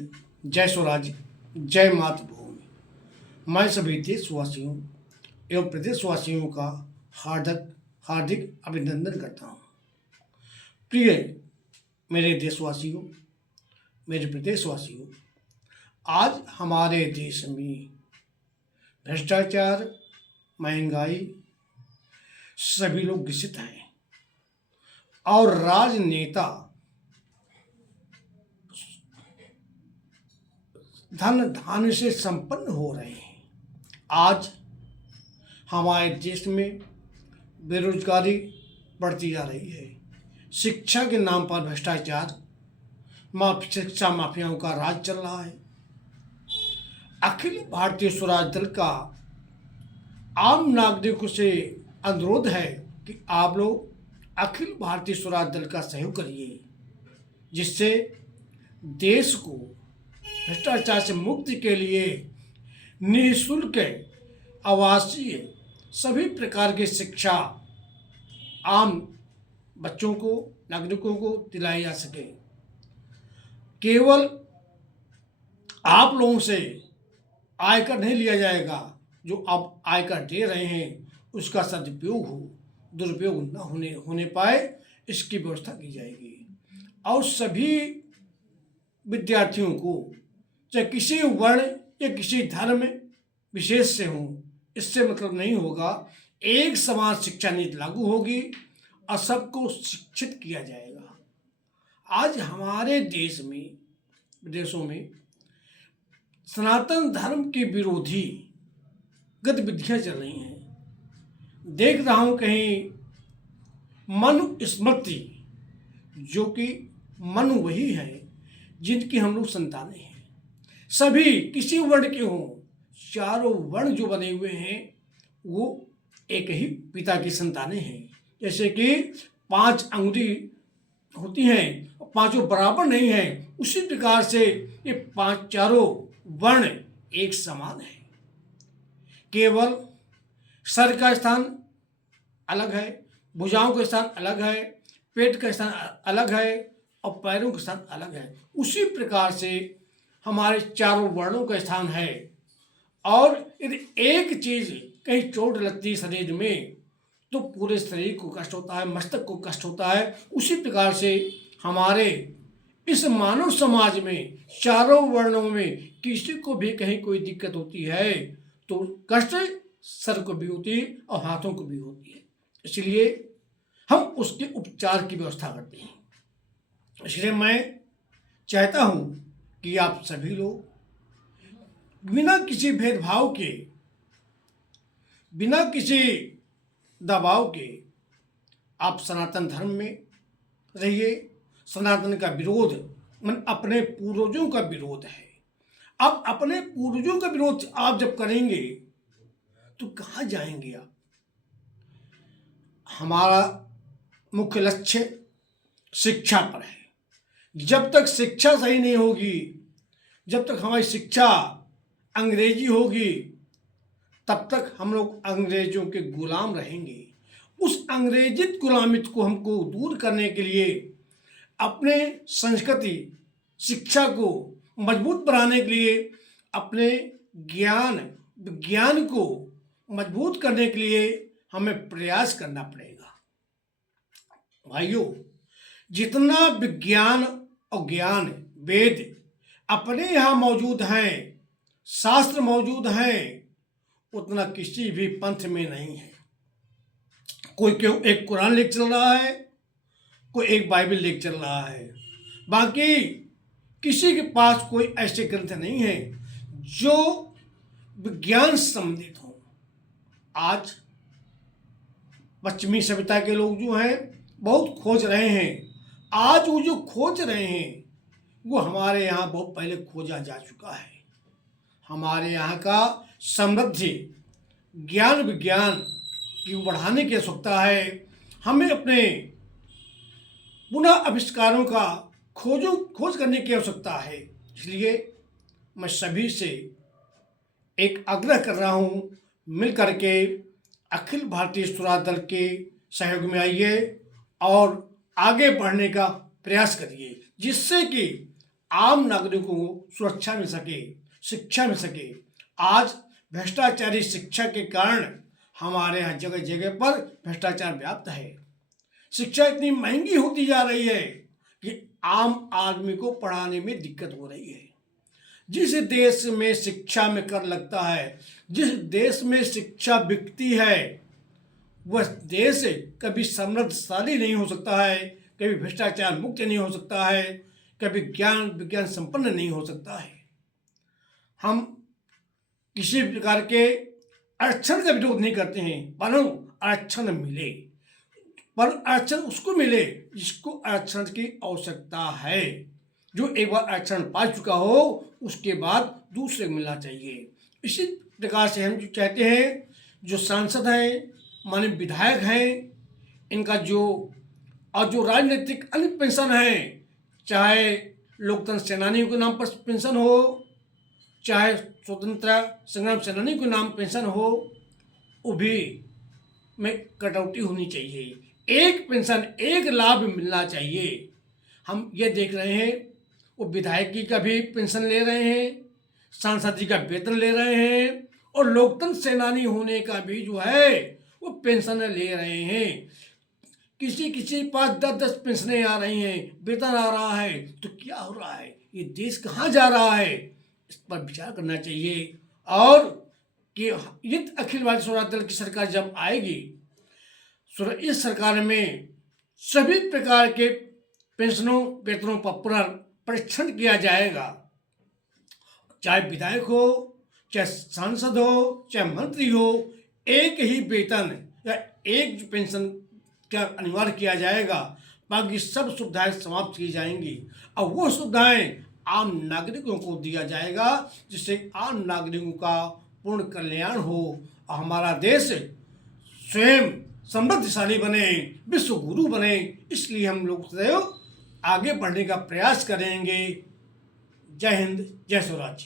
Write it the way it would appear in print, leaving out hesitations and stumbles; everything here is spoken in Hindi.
हिंद, जय स्वराज, जय मातृभूमि। मैं सभी देशवासियों एवं प्रदेशवासियों का हार्दिक हार्दिक अभिनंदन करता हूँ। प्रिय मेरे देशवासियों, मेरे प्रदेशवासियों, आज हमारे देश में भ्रष्टाचार, महंगाई, सभी लोग ग्रसित हैं और राजनेता धन धान्य से संपन्न हो रहे हैं। आज हमारे देश में बेरोजगारी बढ़ती जा रही है। शिक्षा के नाम पर भ्रष्टाचार, शिक्षा माफियाओं का राज चल रहा है। अखिल भारतीय स्वराज दल का आम नागरिकों से अनुरोध है कि आप लोग अखिल भारतीय स्वराज दल का सहयोग करिए, जिससे देश को भ्रष्टाचार से मुक्ति के लिए निःशुल्क आवासीय सभी प्रकार की शिक्षा आम बच्चों को, नागरिकों को दिलाई जा सके। केवल आप लोगों से आयकर नहीं लिया जाएगा, जो आप आयकर दे रहे हैं उसका सदुपयोग हो, दुरुपयोग न होने पाए, इसकी व्यवस्था की जाएगी। और सभी विद्यार्थियों को, चाहे किसी वर्ण या किसी धर्म विशेष से हो, इससे मतलब नहीं होगा, एक समान शिक्षा नीति लागू होगी और सबको शिक्षित किया जाएगा। आज हमारे देश में, विदेशों में सनातन धर्म के विरोधी गतिविधियां चल रही हैं। देख रहा हूं कहीं मनुस्मृति, जो कि मनु वही है जिनकी हम लोग संतानें हैं। सभी किसी वर्ण के हों, चारों वर्ण जो बने हुए हैं वो एक ही पिता की संतानें हैं। जैसे कि 5 अंगुली होती हैं और पांचों बराबर नहीं हैं, उसी प्रकार से ये चारों वर्ण एक समान है। केवल सर का स्थान अलग है, भुजाओं का स्थान अलग है, पेट का स्थान अलग है और पैरों का स्थान अलग है। उसी प्रकार से हमारे चारों वर्णों का स्थान है। और यदि एक चीज कहीं चोट लगती है शरीर में तो पूरे शरीर को कष्ट होता है, मस्तक को कष्ट होता है। उसी प्रकार से हमारे इस मानव समाज में चारों वर्णों में किसी को भी कहीं कोई दिक्कत होती है तो कष्ट सर को भी होती है और हाथों को भी होती है। इसलिए हम उसके उपचार की व्यवस्था करते हैं। इसलिए मैं चाहता हूं कि आप सभी लोग बिना किसी भेदभाव के, बिना किसी दबाव के आप सनातन धर्म में रहिए। सनातन का विरोध मन अपने पूर्वजों का विरोध है। अब अपने पूर्वजों का विरोध आप जब करेंगे तो कहाँ जाएंगे आप? हमारा मुख्य लक्ष्य शिक्षा पर है। जब तक शिक्षा सही नहीं होगी, जब तक हमारी शिक्षा अंग्रेजी होगी, तब तक हम लोग अंग्रेजों के गुलाम रहेंगे। उस अंग्रेजित गुलामित को हमको दूर करने के लिए अपने संस्कृति शिक्षा को मजबूत बनाने के लिए, अपने ज्ञान विज्ञान को मजबूत करने के लिए हमें प्रयास करना पड़ेगा। भाइयों, जितना विज्ञान और ज्ञान वेद अपने यहाँ मौजूद हैं, शास्त्र मौजूद हैं, उतना किसी भी पंथ में नहीं है। कोई क्यों एक कुरान लेकर चल रहा है, कोई एक बाइबल लेकर चल रहा है, बाकी किसी के पास कोई ऐसे ग्रंथ नहीं है जो विज्ञान से संबंधित हो। आज पश्चिमी सभ्यता के लोग जो हैं बहुत खोज रहे हैं। आज वो जो खोज रहे हैं वो हमारे यहाँ बहुत पहले खोजा जा चुका है। हमारे यहाँ का समृद्धि ज्ञान विज्ञान की बढ़ाने की आवश्यकता है। हमें अपने पुनः आविष्कारों का खोज करने की आवश्यकता है। इसलिए मैं सभी से एक आग्रह कर रहा हूँ, मिल करके अखिल भारतीय स्वराज दल के सहयोग में आइए और आगे बढ़ने का प्रयास करिए, जिससे कि आम नागरिकों को सुरक्षा मिल सके, शिक्षा मिल सके। आज भ्रष्टाचारी शिक्षा के कारण हमारे यहाँ जगह जगह पर भ्रष्टाचार व्याप्त है। शिक्षा इतनी महंगी होती जा रही है कि आम आदमी को पढ़ाने में दिक्कत हो रही है। जिस देश में शिक्षा में कर लगता है, जिस देश में शिक्षा बिकती है, वह देश कभी समृद्धशाली नहीं हो सकता है, कभी भ्रष्टाचार मुक्त नहीं हो सकता है, कभी ज्ञान विज्ञान संपन्न नहीं हो सकता है। हम किसी प्रकार के आरक्षण का विरोध नहीं करते हैं, परंतु आरक्षण मिले, पर आरक्षण उसको मिले जिसको आरक्षण की आवश्यकता है। जो एक बार आरक्षण पा चुका हो उसके बाद दूसरे को मिलना चाहिए। इसी प्रकार से हम जो चाहते हैं, जो सांसद हैं, माने विधायक हैं, इनका जो राजनीतिक अन्य पेंशन है, चाहे लोकतंत्र सेनानियों के नाम पर पेंशन हो, चाहे स्वतंत्रता संग्राम सेनानी के नाम पेंशन हो, वो भी में कटौती होनी चाहिए। एक पेंशन, एक लाभ मिलना चाहिए। हम ये देख रहे हैं, वो विधायकी का भी पेंशन ले रहे हैं, सांसद जी का वेतन ले रहे हैं, और लोकतंत्र सेनानी होने का भी जो है वो पेंशन ले रहे हैं। किसी पास 10-10 पेंशनें आ रही हैं, वेतन आ रहा है, तो क्या हो रहा है? ये देश कहाँ जा रहा है? इस पर विचार करना चाहिए। और कि ये अखिल भारतीय स्वराज दल की सरकार जब आएगी, इस सरकार में सभी प्रकार के पेंशनों वेतनों पर परीक्षण किया जाएगा। चाहे विधायक हो, चाहे सांसद हो, चाहे मंत्री हो, एक ही वेतन या एक पेंशन क्या अनिवार्य किया जाएगा। बाकी सब सुविधाएं समाप्त की जाएंगी और वो सुविधाएं आम नागरिकों को दिया जाएगा, जिससे आम नागरिकों का पूर्ण कल्याण हो और हमारा देश स्वयं समृद्धशाली बने, विश्व गुरु बने। इसलिए हम लोग सदैव आगे बढ़ने का प्रयास करेंगे। जय हिंद, जय स्वराज।